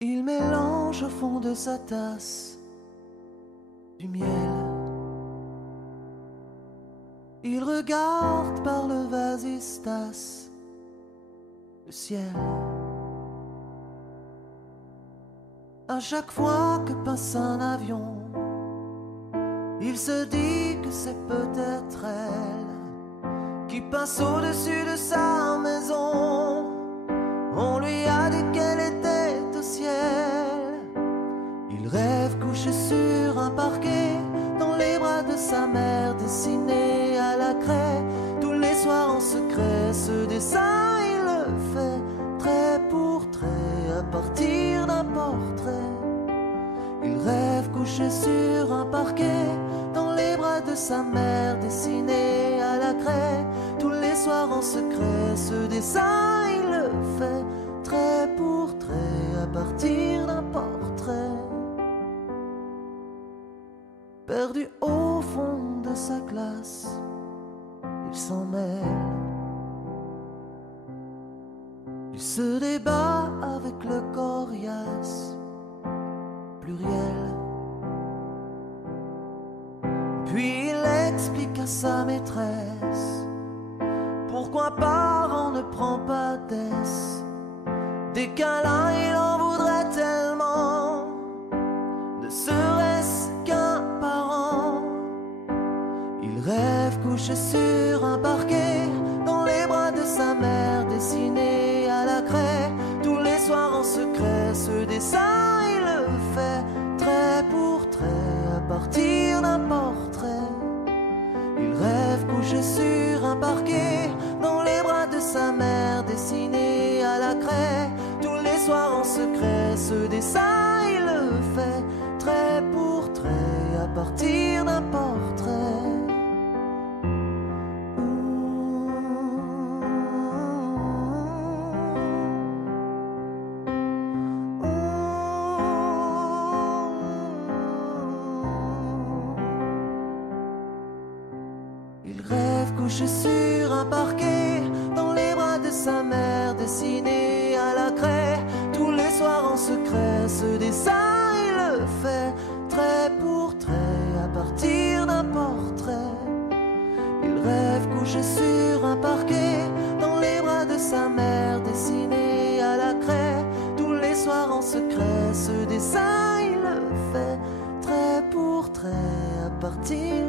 Il mélange au fond de sa tasse du miel. Il regarde par le vasistas le ciel. À chaque fois que passe un avion, il se dit que c'est peut-être elle qui passe au-dessus de sa maison. On lui a dit qu'elle était au ciel. Il rêve couché sur un parquet, dans les bras de sa mère, dessiné à la craie. Tous les soirs en secret, ce dessin il le fait, trait pour trait, à partir d'un portrait. Il rêve couché sur un parquet, dans les bras de sa mère, dessiné à la craie. Tous les soirs en secret, ce dessin il le fait, trait pour trait, à partir d'un portrait. Perdu au fond de sa classe, il s'en mêle. Il se débat avec le coriace pluriel. Puis il explique à sa maîtresse pourquoi un parent ne prend pas d'ess. Des câlins il en voudrait tellement, ne serait-ce qu'un parent. Il rêve couché sur un parquet, dans les bras de sa mère, dessiné à la craie. Tous les soirs en secret, ce dessin il le fait, trait pour trait, à partir d'un portrait. Il rêve couché sur un parquet, dans les bras de sa mère, dessiné à la craie. Tous les soirs en secret, ce dessin il le fait, trait pour trait, à partir d'un portrait. Il rêve couché sur un parquet, dans les bras de sa mère, dessiné à la craie. Tous les soirs en secret, ce dessin il le fait, trait pour trait, à partir d'un portrait. Il rêve couché sur un parquet, dans les bras de sa mère, dessiné à la craie. Tous les soirs en secret, ce dessin il le fait, trait pour trait, à partir